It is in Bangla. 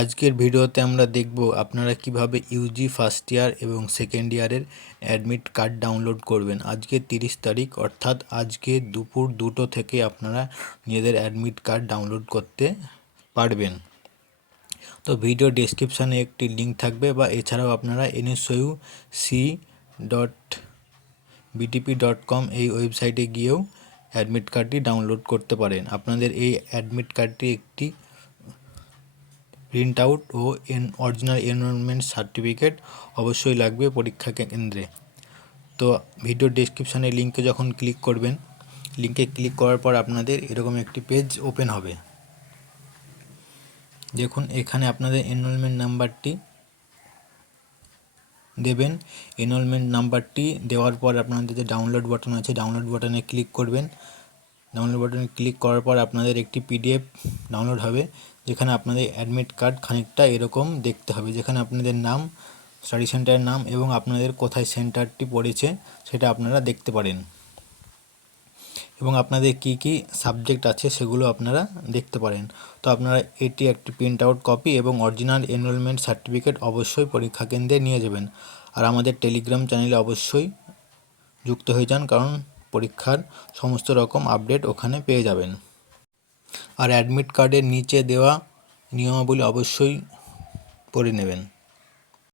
আজকের ভিডিওতে আমরা দেখব আপনারা কিভাবে ইউজি ফার্স্ট ইয়ার এবং সেকেন্ড ইয়ারের অ্যাডমিট কার্ড ডাউনলোড করবেন। আজকে 30 তারিখ অর্থাৎ আজকে দুপুর 2টো থেকে আপনারা নিজেদের অ্যাডমিট কার্ড ডাউনলোড করতে পারবেন। তো ভিডিও ডেসক্রিপশানে একটি লিঙ্ক থাকবে বা এছাড়াও আপনারা NSOU.btp.com এই ওয়েবসাইটে গিয়েও অ্যাডমিট কার্ডটি ডাউনলোড করতে পারেন। আপনাদের এই অ্যাডমিট কার্ডটি একটি প্রিন্ট আউট ও অরিজিনাল এনরোলমেন্ট সার্টিফিকেট অবশ্যই লাগবে পরীক্ষা কেন্দ্রে। তো ভিডিও ডেসক্রিপশানে লিঙ্কে যখন ক্লিক করবেন, লিঙ্কে ক্লিক করার পর আপনাদের এরকম একটি পেজ ওপেন হবে। দেখুন এখানে আপনাদের এনরোলমেন্ট নাম্বারটি দেবেন। এনরোলমেন্ট নাম্বারটি দেওয়ার পর আপনাদের যে ডাউনলোড বাটন আছে, ডাউনলোড বাটনে ক্লিক করবেন। ডাউনলোড বাটনে ক্লিক করার পর আপনাদের একটি পিডিএফ ডাউনলোড হবে, যেখানে আপনাদের অ্যাডমিট কার্ড খানিকটা এরকম দেখতে হবে, যেখানে আপনাদের নাম, স্টাডি সেন্টারের নাম এবং আপনাদের কোথায় সেন্টারটি পড়েছে সেটা আপনারা দেখতে পারেন, এবং আপনাদের কি কি সাবজেক্ট আছে সেগুলো আপনারা দেখতে পারেন। তো আপনারা এটি একটি প্রিন্ট আউট কপি এবং অরিজিনাল এনরোলমেন্ট সার্টিফিকেট অবশ্যই পরীক্ষা কেন্দ্রে নিয়ে যাবেন। আর আমাদের টেলিগ্রাম চ্যানেলে অবশ্যই যুক্ত হয়ে যান, কারণ পরীক্ষার সমস্ত রকম আপডেট ওখানে পেয়ে যাবেন। আর অ্যাডমিট কার্ডের নিচে দেওয়া নিয়মাবলী অবশ্যই পড়ে নেবেন।